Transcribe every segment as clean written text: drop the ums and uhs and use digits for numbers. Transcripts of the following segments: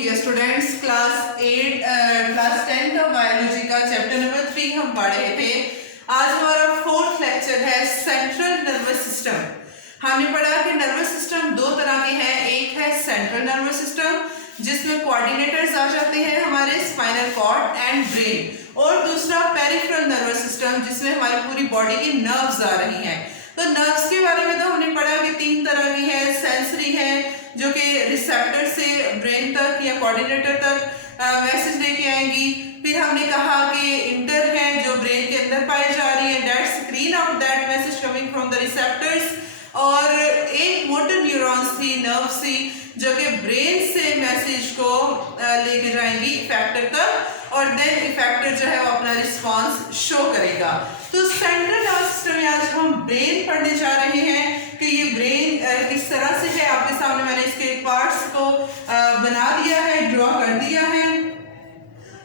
Dear students, class 10 का biology का chapter number 3 हम पढ़ रहे थे। आज हमारा 4th लेक्चर है सेंट्रल नर्वस सिस्टम। हमने पढ़ा कि नर्वस सिस्टम दो तरह के हैं। एक है सेंट्रल नर्वस सिस्टम जिसमें कोऑर्डिनेटर्स आ जाते हैं हमारे स्पाइनल कॉर्ड एंड ब्रेन, और दूसरा पेरिफेरल नर्वस सिस्टम जिसमें हमारी पूरी बॉडी की नर्व्स आ रही हैं। तो नर्व्स के बारे में तो हमने पढ़ा कि 3 तरह की है। सेंसरी है जो कि रिसेप्टर से ब्रेन तक या कोऑर्डिनेटर तक मैसेज लेके आएंगी। फिर हमने कहा कि इंटर है जो ब्रेन के अंदर पाई जा रही है, that screen out that message coming from the receptors. और एक मोटर न्यूरॉन्स थी, नर्व्स थी जो कि ब्रेन से मैसेज को लेके जाएंगी इफेक्टर तक, और देन इफेक्टर जो है वो अपना रिस्पांस शो करेगा। तो सेंट्रल नर्वस सिस्टम में आज हम ब्रेन पढ़ने जा रहे हैं कि ये ब्रेन किस तरह से है। आपके सामने मैंने इसके पार्ट्स को बना दिया है, ड्रॉ कर दिया है।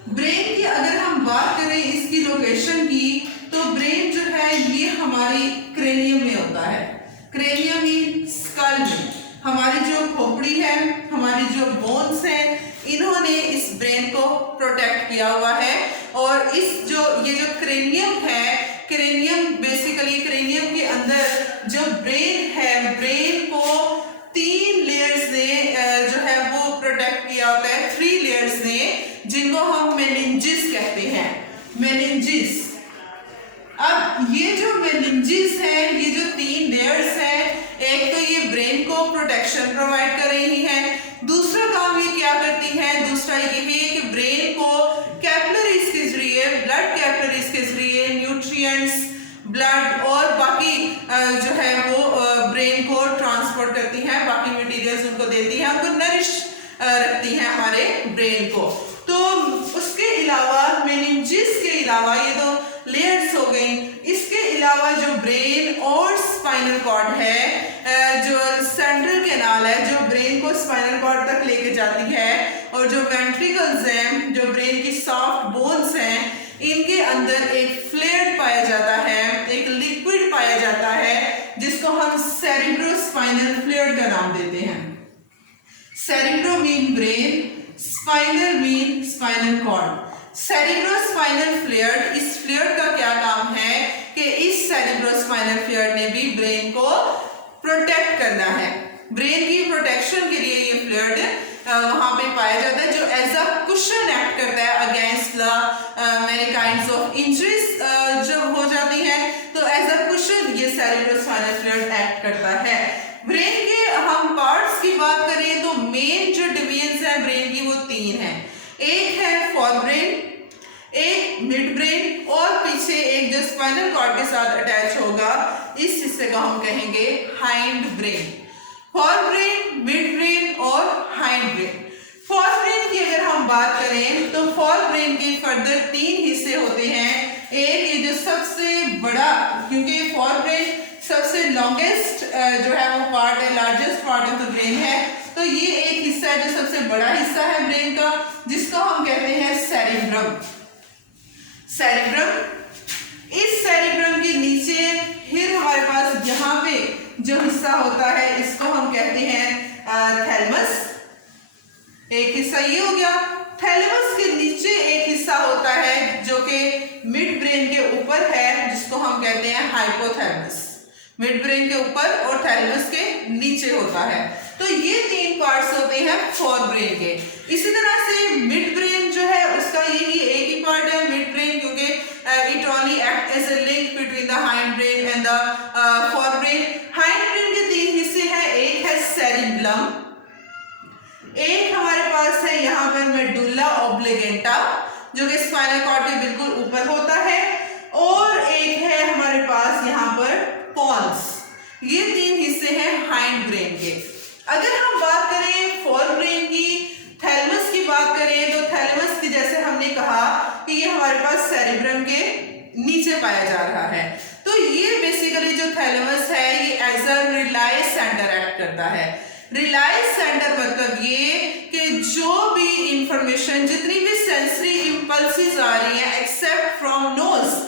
ब्रेन की अगर हम बात करें इसकी लोकेशन की, तो ब्रेन जो है ये हमारी क्रेनियम में होता है। क्रेनियम मीन स्कल में हमारी जो खोपड़ी है, हमारी जो बोन्स हैं, इन्होंने इस ब्रेन को प्रोटेक्ट किया हुआ है। और ये जो क्रेनियम है, क्रेनियम बेसिकली क्रेनियम के अंदर जो ब्रेन है, ब्रेन को 3 लेयर्स ने जो है वो प्रोटेक्ट किया होता है, 3 लेयर्स ने, जिनको हम मेनिंजिस कहते हैं। मेनिंजिस। अब ये जो मेनिंजिस है, ये जो 3 लेयर्स है, एक तो ये ब्रेन को प्रोटेक्शन प्रोवाइड कर रही है। दूसरा काम ये क्या करती है, दूसरा ये है कि ब्रेन को कैपिलरीज के जरिए, ब्लड कैपिलरीज के जरिए न्यूट्रिएंट्स, ब्लड और बाकी जो है वो ब्रेन को ट्रांसपोर्ट करती हैं, बाकी मटेरियल्स उनको देती हैं, उनको नरिश रखती हैं हमारे ब्रेन को। तो उसके अलावा मेनिंजिस के अलावा ये तो लेयर्स हो गई, इसके अलावा जो ब्रेन और स्पाइनल कॉर्ड है, जो सेंट्रल कैनाल है जो ब्रेन को स्पाइनल कॉर्ड तक लेके जाती है, और जो वेंट्रिकल्स हैं जो ब्रेन की सॉफ्ट बोन्स हैं, इनके अंदर एक फ्लूइड पाया जाता है, एक लिक्विड पाया जाता है जिसको हम सेरिब्रोस्पाइनल फ्लूइड का नाम देते हैं। Cerebro mean brain, spinal mean spinal cord. Cerebrospinal fluid, इस फ्लूइड का क्या काम है कि इस सेरिब्रोस्पाइनल फ्लूइड ने भी ब्रेन को प्रोटेक्ट करना है। ब्रेन की प्रोटेक्शन के लिए ये फ्लूइड वहां पे पाया जाता है, जो एज अ कुशन एक्ट करता है against the many kinds of injuries जब हो जाती हैं, तो एज अ कुशन ये सेरिब्रोस्पाइनल फ्लूइड एक्ट करता है। ब्रेन के हम पार्ट्स की बात करें तो मेन जो डिवीजन्स है ब्रेन की वो 3 हैं। एक है फोरब्रेन, एक मिड ब्रेन, और पीछे एक जो स्पाइनल कॉर्ड के साथ अटैच होगा, इस हिस्से को हम कहेंगे hind brain. Forebrain, mid brain और हाइंड ब्रेन। फोरब्रेन की अगर हम बात करें तो फोरब्रेन के फर्दर 3 हिस्से होते हैं। एक ये जो सबसे बड़ा, क्योंकि फोरब्रेन सबसे लॉन्गेस्ट जो है वो पार्ट है, largest part of the brain है, तो ये एक हिस्सा है जो सबसे बड़ा हिस्सा है ब्रेन का, जिसको हम कहते हैं सेरिब्रम। सेरिब्रम। इस सेरिब्रम के नीचे फिर हमारे पास यहाँ पे जो हिस्सा होता है इसको हम कहते हैं थैलेमस। एक हिस्सा ये हो गया। थैलेमस के नीचे एक हिस्सा होता है जो कि मिड ब्रेन के ऊपर है, जिसको हम कहते हैं हाइपोथैलेमस। मिड ब्रेन के ऊपर और थैलेमस के नीचे होता है। तो ये 3 पार्ट्स होते हैं फोरब्रेन के। इसी तरह से मिड ब्रेन जो है उसका यही एक ही पार्ट है, मिड ब्रेन, क्योंकि it only act as a link between the hind brain and the forebrain. Hind brain के 3 हिस्से हैं। एक है सेरिबलम, एक हमारे पास है यहाँ पर मेडुल्ला ऑब्लिगेंटा जो कि स्पाइनल कॉर्ड के बिल्कुल ऊपर होता है, और एक है हमारे पास यहाँ पर पॉन्स। ये 3 हिस्से हैं हाइंड ब्रेन के। अगर हम बात करें फोरब्रेन की, थैलेमस की बात करें, तो थैलेमस की जैसे हमने कहा कि ये हमारे पास सेरिब्रम के नीचे पाया जा रहा है। तो ये बेसिकली जो थैलेमस है ये as a relay centre act करता है। रिलाय सेंटर मतलब ये कि जो भी इंफॉर्मेशन, जितनी भी सेंसरी इंपल्सेस आ रही हैं एक्सेप्ट फ्रॉम नोज,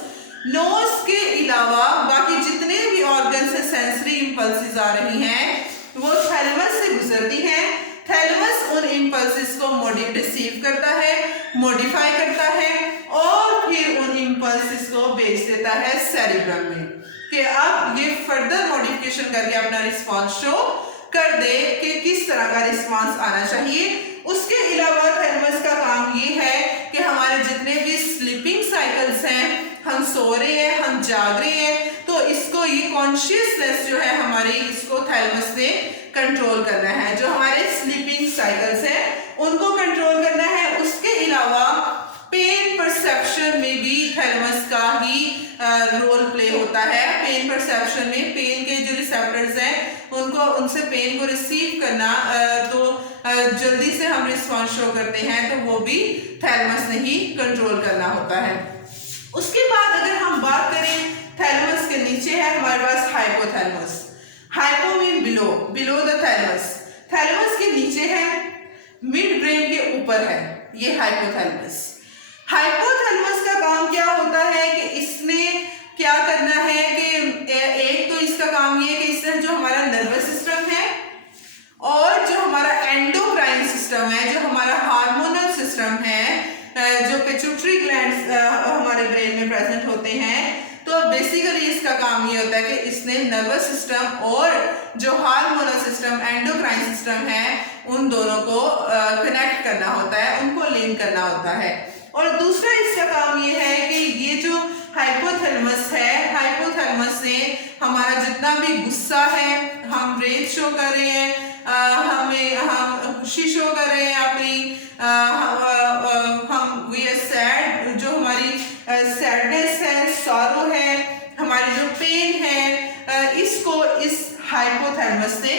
नोज के अलावा बाकी जितने भी ऑर्गन से सेंसरी इंपल्सेस आ रही हैं वो थैलेमस से गुजरती हैं। थैलेमस उन इम्पल्सेस को रिसीव करता है, मॉडिफाई करता है और फिर उन इम्पल्सेस को भेज देता है सेरिब्रम में कि अब ये फर्दर मॉडिफिकेशन करके अपना रिस्पॉन्स शो कर दे कि किस तरह का रिस्पॉन्स आना चाहिए। उसके अलावा थैलेमस का काम ये है कि हमारे जितने भी स्लीपिंग साइकिल्स हैं, हम सो रहे हैं, हम जाग रहे हैं, तो इसको ये कॉन्शियसनेस जो है हमारी, इसको थैलेमस ने कंट्रोल करना है। जो हमारे स्लीपिंग साइकिल्स हैं उनको कंट्रोल करना है। उसके अलावा पेन परसेप्शन में भी थैलेमस का ही रोल प्ले होता है। पेन परसेप्शन में पेन के जो रिसेप्टर्स हैं उनको, उनसे पेन को रिसीव करना, तो जल्दी से हम रिस्पॉन्स शो करते हैं, तो वो भी थैलेमस ने ही कंट्रोल करना होता है। उसके बाद अगर हम बात करें, थैलेमस के नीचे है हमारे पास hypothalamus. Hypo mean below, below the thalamus. Thalamus के नीचे है, मिड ब्रेन के ऊपर है, ये हाइपोथैलेमस। हाइपोथैलेमस का काम क्या होता है कि इसने क्या करना है कि एक तो इसका काम ये है कि इसने जो हमारा नर्वस सिस्टम है और जो हमारा एंडोक्राइन सिस्टम है, जो हमारा हार्मोनल सिस्टम है, जो पिट्यूटरी ग्लैंड्स हमारे ब्रेन में प्रेजेंट होते हैं, तो बेसिकली इसका काम ये होता है कि इसने नर्वस सिस्टम और जो हार्मोनल सिस्टम, एंडोक्राइन सिस्टम है, उन दोनों को कनेक्ट करना होता है, उनको लिंक करना होता है। और दूसरा इसका काम ये है कि ये जो हाइपोथैलेमस है, हाइपोथैलेमस से हमारा जितना भी गुस्सा है, हम रेज शो कर रहे हैं, हम खुशी शो कर रहे हैं अपनी, हम वी आर सैड, जो हमारी सैडनेस है, सॉरो है, हमारी जो पेन है, इसको इस हाइपोथैलेमस से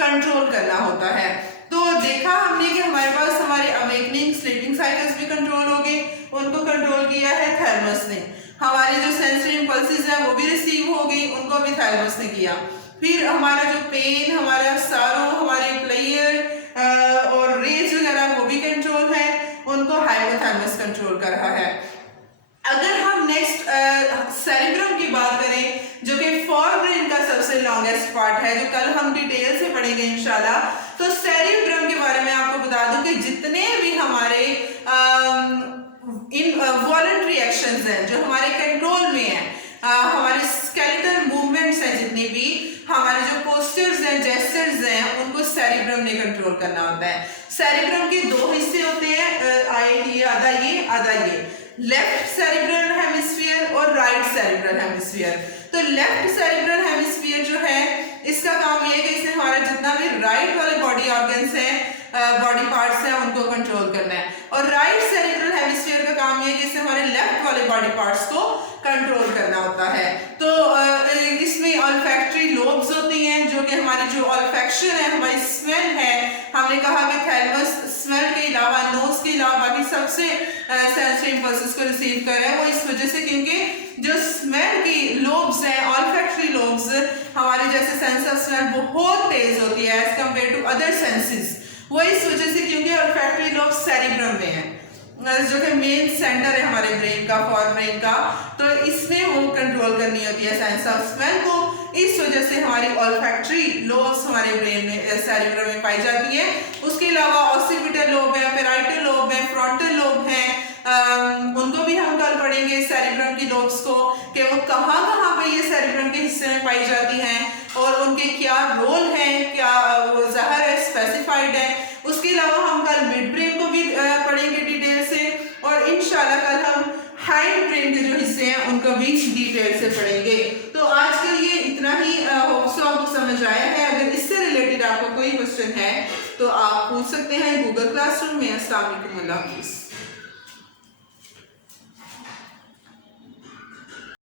कंट्रोल करना होता है। तो देखा हमने कि हमारे पास हमारे अवेकनिंग, स्लीपिंग साइकिल्स भी कंट्रोल हो गए, उनको कंट्रोल किया है थैलेमस ने। हमारी जो सेंसरी इंपल्सेस हैं वो भी रिसीव हो गई, उनको भी थैलेमस ने किया। फिर हमारा जो पेन, हमारा सारो, हमारे प्लेयर और रेज वगैरह वो भी कंट्रोल है, उनको हाइपोथैलेमस कंट्रोल कर रहा है। अगर हम नेक्स्ट सेरिब्रम की बात करें, जो कि फोर ब्रेन का सबसे लॉन्गेस्ट पार्ट है, जो कल हम डिटेल से पढ़ेंगे इंशाल्लाह, तो सेरिब्रम के बारे में आपको बता दूं कि जितने भी हमारे इनवॉलंटरी एक्शंस हैं, जो हमारे कंट्रोल में हैं, हमारे स्केलेटल मूवमेंट्स हैं, जितने भी हमारे जो पोस्चर्स हैं, जेस्चर्स हैं, उनको सेरिब्रम ने कंट्रोल करना होता है। सेरिब्रम के दो हिस्से होते हैं, आधा ये लेफ्ट सेरिब्रल हेमिस्फीयर और राइट सेरिब्रल हेमिस्फीयर। तो लेफ्ट सेरिब्रल हेमिस्फीयर जो है, इसका काम ये है कि इसने हमारा जितना भी राइट वाले बॉडी ऑर्गन्स हैं, बॉडी पार्ट्स हैं, उनको कंट्रोल करना है। और राइट सेरिब्रल हेमिस्फीयर का काम ये है कि इसने हमारे लेफ्ट वाले बॉडी पार्ट्स को कंट्रोल करना होता है। तो इसमें ऑल्फैक्टरी लोब्स होती हैं, जो कि हमारी जो ऑल्फैक्शन है, हमारी स्मेल है, हमने कहा कि थैलेमस स्मेल के अलावा, नोज के अलावा बाकी सबसे सेंसरी इंपल्सेस को रिसीव कर रहे हैं। वो इस वजह से क्योंकि जो स्मेल की लोब्स हैं, ऑल्फैक्टरी लोब्स, हमारे जैसे सेंस ऑफ स्मेल बहुत तेज होती है as compare to other senses. वो इस वजह से क्योंकि ऑल्फैक्टरी लोब सेरिब्रम में है, जो कि मेन सेंटर है हमारे ब्रेन का, फॉर ब्रेन का, तो इसने वो कंट्रोल करनी होती है सेंस ऑफ स्मेल को। इस वजह से हमारी ऑल्फैक्टरी लोब्स हमारे ब्रेन में, सेरिब्रम में पाई जाती है। उसके अलावा ऑसिपिटल लोब है, पेराइटल लोब है, फ्रंटल लोब है, उनको भी हम कल पढ़ेंगे, सेरिब्रम की लोब्स को, कि वो कहाँ कहाँ पे ये सेरिब्रम के हिस्से में पाई जाती हैं और उनके क्या रोल है, क्या वो ज़ाहिर है, स्पेसिफाइड है। उसके अलावा हम कल मिड ब्रेन को भी पढ़ेंगे डिटेल से, और इंशाल्लाह कल हम हाइंड ब्रेन के जो हिस्से हैं उनको भी डिटेल से पढ़ेंगे। तो आज के लिए इतना ही, होप सो आपको समझ आया है। अगर इससे रिलेटेड आपको कोई क्वेश्चन है तो आप पूछ सकते हैं गूगल क्लासरूम में। अस्सलाम वालेकुम, अल्लाह हाफिज़।